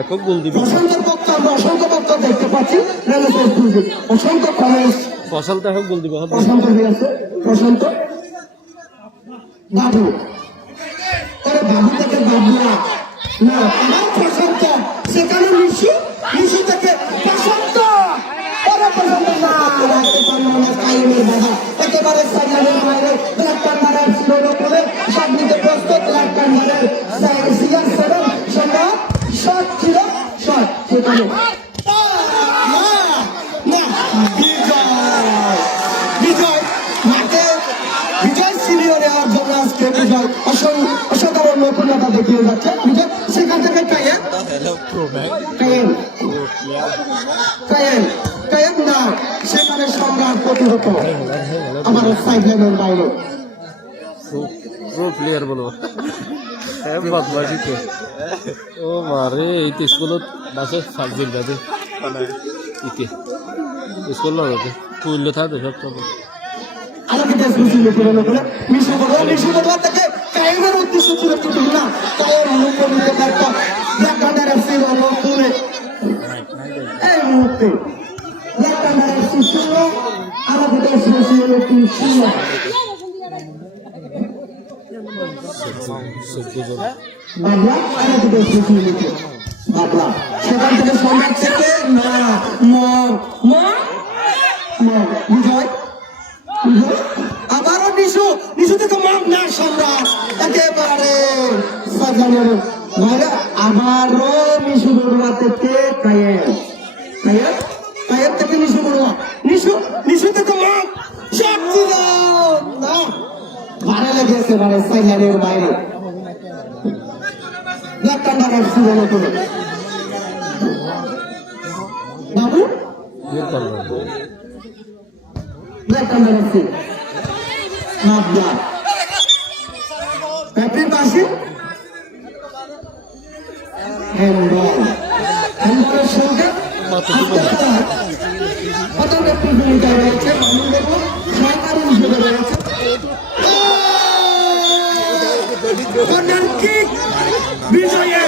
একক গোল দিবে প্রশান্তের পক্ষে আমরা অসংখ্য পক্ষ দেখতে পাচ্ছি রেনাসাস পেজে অসংখ্য কমেন্টস ফসলটা একক গোল দিবে প্রশান্ত হয়েছে প্রশান্ত বাবু ওরে বাবু থেকে বাবুরা না আমার প্রশান্ত সেখানে মিশু থেকে প্রশান্ত ওরে প্রশান্ত না রাখতে পারলো না কাইমের বাধা একেবারে সাইডলাইনের বাইরে ব্ল্যাক কান্ডারের ছিল করে সব নিতে প্রস্তুত ব্ল্যাক কান্ডারের সিয়ার সেভেন সম্ভব শট ছিল শট সেখানে অসাধারণ নৈপুণ্যতা দেখিয়ে যাচ্ছে সেখান থেকে কায়েম না সেখানে সম্রাট প্রতিহত আমার সাইড লাইনের বাইরে প্রো প্লেয়ার বলো বদমাশি তো ও মারে এই তো স্কুলত বাসে সাবজেক্ট যাবে ইকে স্কুল লাগাতে তুললে থাকে সব তো আরেকটা দেশ মিছিল করে মিশু বড় থেকে কায়েমের উদ্দেশ্য ছিল কিন্তু না কায়েম অনুপ্রমিত একটা ব্ল্যাক কান্ডারের ছিল পুরে এই মুহূর্তে ব্ল্যাক কান্ডারের ছিল আরেকটা দেশ মিছিল কি ছিল বাবলা আরেকটা দেশ মিছিল বাবলা সেখান থেকে সম্রাট থেকে না বিজয় আবারও নিশু থেকে মাপ না সম্রাট একেবারে সাজানোর ভাইরা আবারও নিশু বড়ুয়া থেকে কায়েম থেকে নিশু বড়ুয়া নিশু থেকে মাপ শক্তি দাও না ভাড়া লেগেছে মানে সাইলানের বাইরে ব্ল্যাক সুযোগ করে বাবু ব্ল্যাক ব্যাটারি পাশে হ্যান্ডবলের সঙ্গে ভূমিকা রয়েছে সরকারি হিসেবে রয়েছে কর্নার কিক বিজয়ে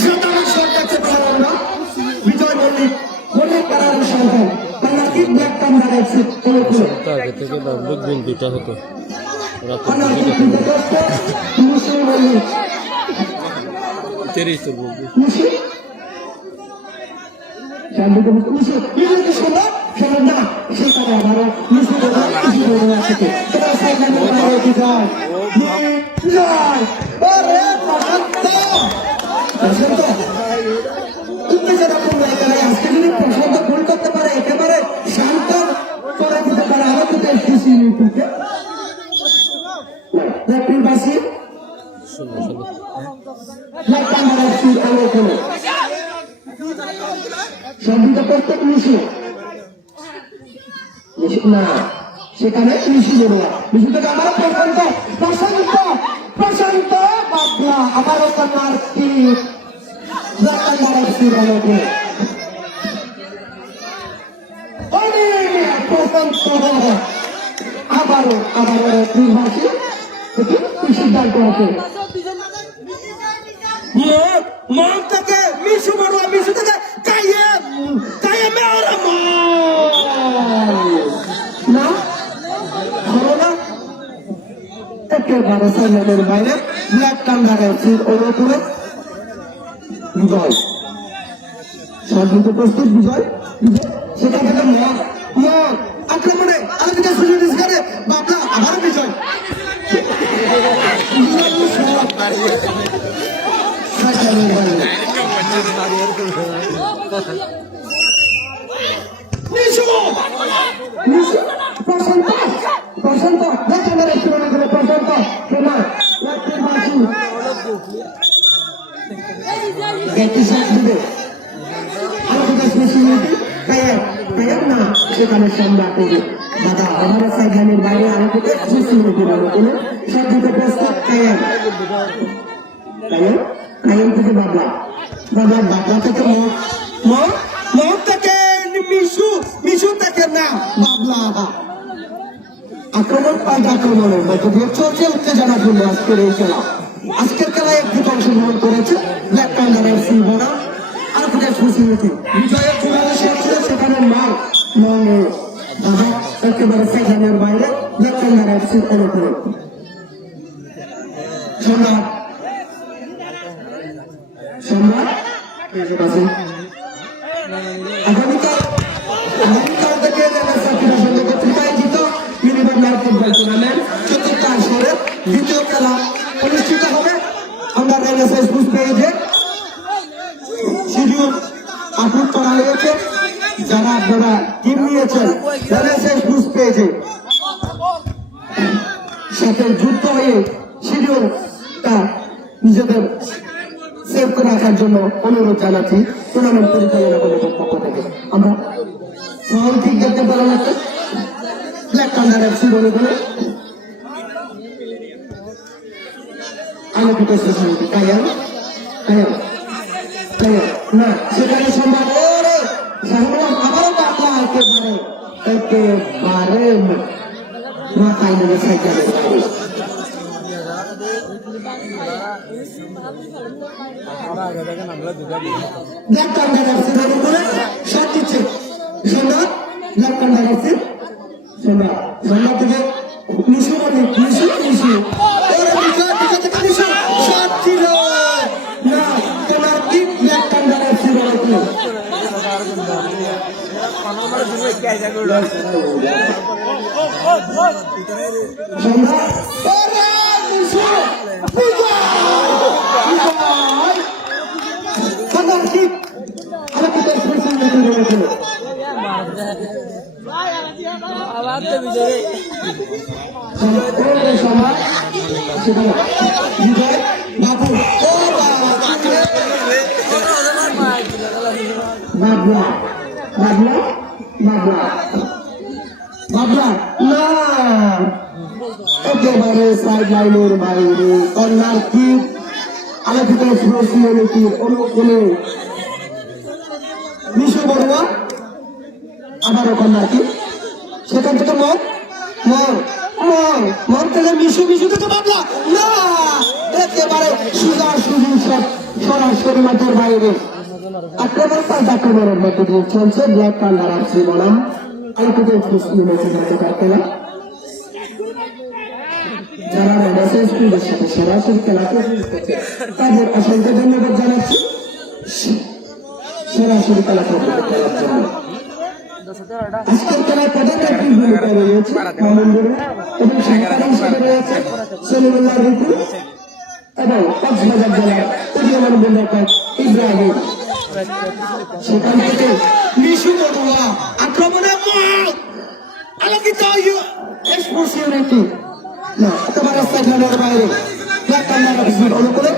শতভাগ সরকারকে পারেন না বিজয় মল্লিক মল্লিক পাড়ার সন্তান কর্নার কিক ব্ল্যাক কামরা এফসি অনুকূল আগে থেকে নামলে গোল দুটা হতো ওরা তো কর্নার বুঝে কিক গেছে মুসলিম মল্লিক তেরেই তোর বলবি মুসলিম শান্তিকে মুসলিম ইংরেজি শোনা শোনা না সেখানে আবারও মুসলিম আছে এটা সাইকেল বিজয় বিজয় আরে প্রশান্ত প্রশান্ত উত্তেজনা পূর্ণ এখানে আজকে যদি প্রশান্ত গোল করতে পারে একেবারে শান্ত করে দিতে পারে আরো কিন্তু এসেছি ইউটিউবে লেফটিং বাসি শোনো শোনো লেফটান বাসি আলো করে সঙ্গীত প্রত্যেক মিশু না সেখানে মিশু বড়ুয়া মিশু থেকে আমার প্রশান্ত প্রশান্ত প্রশান্ত বাবলা আবারও কন্যার কি লেফটান বাসি আলো করে আবারও নির্বাচী সিদ্ধান্ত আছে মন থেকে মিশু বড়ুয়া মিশু থেকে কায়েমে ওরা না ধরো না একেবারে সাইলের বাইরে ব্ল্যাক কান্ডার এফসির অনুকূলে বিজয় সর্বিত প্রস্তুত বিজয় সেখান থেকে মন আক্রমণে আরেকটা সুযোগ করে বাবলা আবারও বিজয় প্রশান্ত প্রশান্ত প্রশান্ত কেনা সেখানে সম্রাট দাদা আমার সাইডলাইনের বাইরে আরো সবদিকে প্রস্তাব কায়েম থেকে বাবলা বাবলা থেকে মন থেকে মিশু থেকে না বাবলা আক্রমণ পাল্টা আক্রমণের মধ্য দিয়ে চলছে উত্তেজনা জন্য আজকের খেলায় একটি অংশগ্রহণ করেছে ব্ল্যাক কান্ডার এফসি বড়া আর কোথায় খুশি বিজয়ের চূড়ান্ত শেষ ছিল সেখানে দাদা একেবারে সেখানের বাইরে ব্ল্যাক কান্ডার এফসির অনুকূলে সম্রাট আগামীকাল থেকে পত্রিকায় ফুটবল টুর্নামেন্ট চতুর্থ আসরে দ্বিতীয় খেলা অনুষ্ঠিত হবে। আমরা ফেসবুক পেজে শিডিউল আপলোড করা হয়েছে, যারা আপনারা টিম নিয়েছেন ফেসবুক পেজে সাথে যুক্ত হয়ে শিডিউলটা নিজেদের সেভ করে রাখার জন্য অনুরোধ জানাচ্ছি টুর্নামেন্ট পরিচালনা কমিটির পক্ষ থেকে। আমরা ঠিক দেখতে পেলাম একটা ব্ল্যাক কান্ডার এফসি বলে বলে আলোকিত সোসাইটি কায়াম না সেখানে সম্ভব আবারও বাংলা একেবারে মাথায় নেবে সাইকেলের ব্ল্যাক কান্ডার এফসি বলে বলে শট দিচ্ছে সুন্দর ব্ল্যাক কান্ডার এফসি সুন্দর থেকে নিশু শট ছিল না তোমার কি ব্ল্যাক কান্ডার এফসি বলে একেবারে সাইড লাইনের বাইরে কর্নার কিক আলোকিত সোসাইটির অনুকূলে মিশু বড়ুয়া আবারও কন্যা কি সেখান থেকে মন মন থেকে মিশু থেকে বাবলা না একেবারে সুজা সুজি সব সরাসরি মাঠের বাইরে আক্রমণ আক্রমণের মধ্যে দিয়ে চলছে ব্ল্যাক পান্ডার আসছে বনাম আলোকিত খেলা যারা মেডাসের স্কুলের সাথে সরাসরি খেলাতে তাদের অসংখ্য ধন্যবাদ জানাচ্ছি সরাসরি খেলা খেলার জন্য। আজকের খেলায় প্রধান একটি ভূমিকা রয়েছে মামুনুর এবং সাংবাদিক রয়েছে সলিমুল্লাহ রিপু এবং কক্সবাজার জেলার উদীয়মান বিধায়ক ইব্রাহিম। সেখান থেকে মিশু বড়ুয়া আক্রমণে আলোকিত এক্সপ্রেসিভিটি না একেবারে স্টেডিয়ামের বাইরে ব্ল্যাক পান্ডার অফিসের অনুকূলে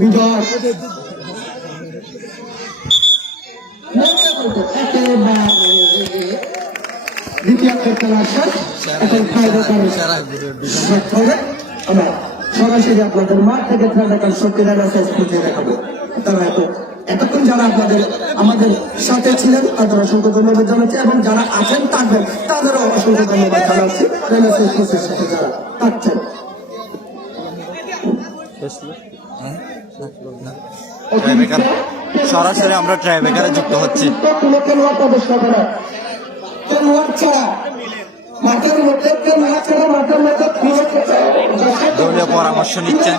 বিজয় দ্বিতীয় খেলার শেষ এখন ফায়দা করে আমরা সরাসরি আপনাদের মাঠ থেকে খেলা দেখার শক্তিদার দেখাবো। তারা এতক্ষণ যারা আমাদের সাথে ছিলেন তাদের অসংখ্য ধন্যবাদ জানাচ্ছি এবং যারা আছেন তাদেরও অসংখ্য ধন্যবাদ জানাচ্ছি সাথে যারা থাকছেন। সরাসরি আমরা ট্রাইবেকারে যুক্ত হচ্ছি। দলীয় পরামর্শ নিচ্ছেন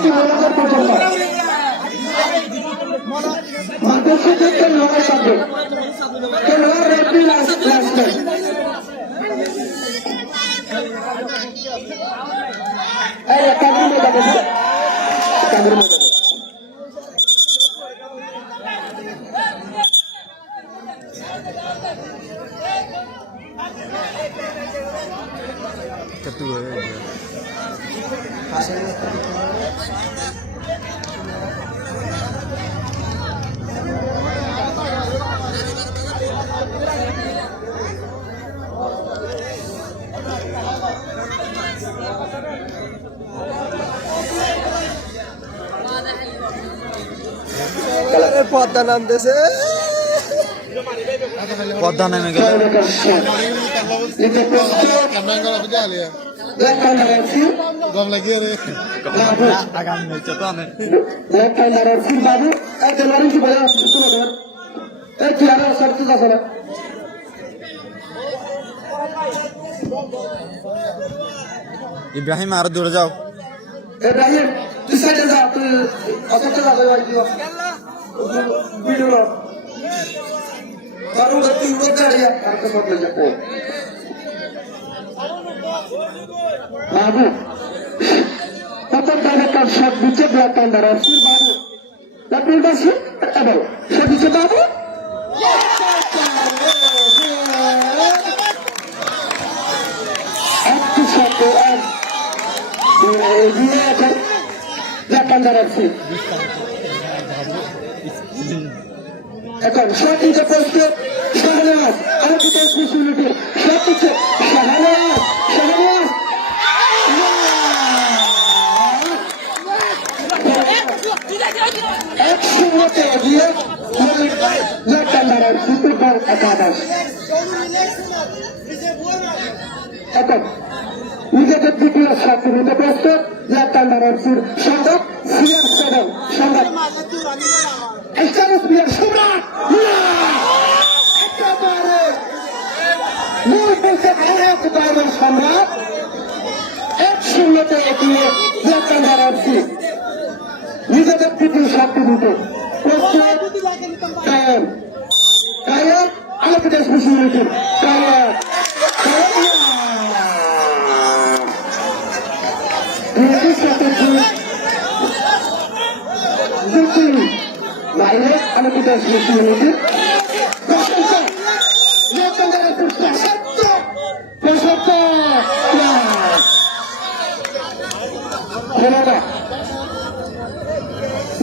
পদ্মা নামতেছে পদ্মা নেমে গেল ইব্রাহিম আরো দূরে যাও। ইব্রাহিম তুই সাইডে যা, তুই অসুস্থ যাবে video baru betul betul ya kartu mobil Jepang. Babu, tetap melakukan shot di belakang darah sir babu. Tapi masih ada shot di babu. Aku satuan dia kan belakang darah sir. এখন শট নিতে প্রস্তুত শাহনাজ আর কি টেস্ট মিশনটি শট নিচ্ছে শাহনাজ একসঙ্গে দিয়ে লেখান্ডারের সুপার একাদশ এখন নিজেদের দ্বিতীয় শট নিতে প্রস্তুত লেখান্ডারের সংবাদ CR7 সংবাদ Estados Unidos sobra. Muy perfecto para el সম্রাট 1-0 এগিয়ে লেখান্ডার এফসি নিজেদের তৃতীয় শট নিতে প্রস্তুত কায়েম আলোকিত স্পেশালিটি বাইরে আলোকিত স্পেশালিটি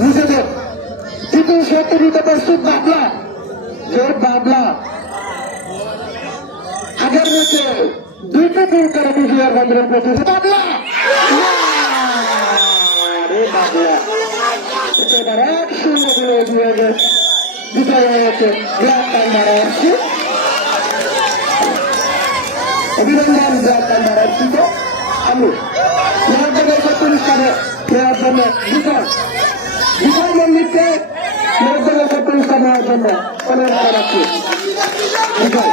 নিজেদের তৃতীয় শট নিতে প্রস্তুত বাবলা জোর বাবলা আগের ম্যাচে 2টি গোল করে বিজয়ের বন্ধের প্রতি বাবলা বাবলা এবার 1-0 গোলে এগিয়ে গেছে বিজয় হয়েছে ব্ল্যাক পান্ডার এফসি অভিনন্দন ব্ল্যাক অ্যান্ড এফসিকে। আমি মেয়রদের পুরস্কারে নেওয়ার জন্য বিজয় মল্লিককে মেয়রদের পুরস্কার নেওয়ার জন্য অনুরোধ জানাচ্ছি। বিজয়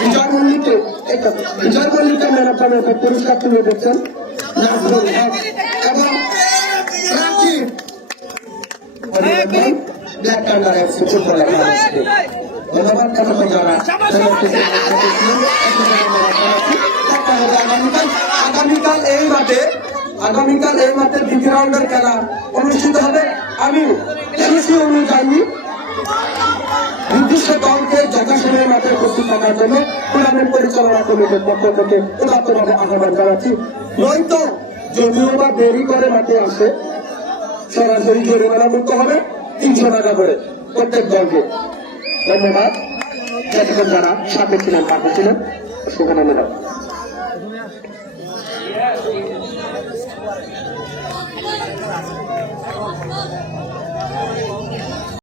বিজয় মল্লিককে ম্যান অফ পুরস্কার তুলে দিচ্ছেন নাজরুল হক এবং Rakib black colour FC football academy. ধন্যবাদ সকলকে যারা আগামীকাল এই মাঠে দ্বিতীয় রাউন্ডের খেলা অনুষ্ঠিত হবে। আমি এসএসসি অনুযায়ী নির্দিষ্ট দলকে যথাসময়ে মাঠে উপস্থিত থাকার জন্য টুর্নামেন্ট পরিচালনা কমিটির পক্ষ থেকে উদাত্তভাবে আহ্বান জানাচ্ছি। নয়তো যদিও বা দেরি করে মাঠে আসে সরাসরি জরিমানা মুক্ত হবে 300 টাকা করে প্রত্যেক দলকে। ধন্যবাদ। যতক্ষণ যারা সাথে ছিলেন পাশে ছিলেন সেখানে ধন্যবাদ।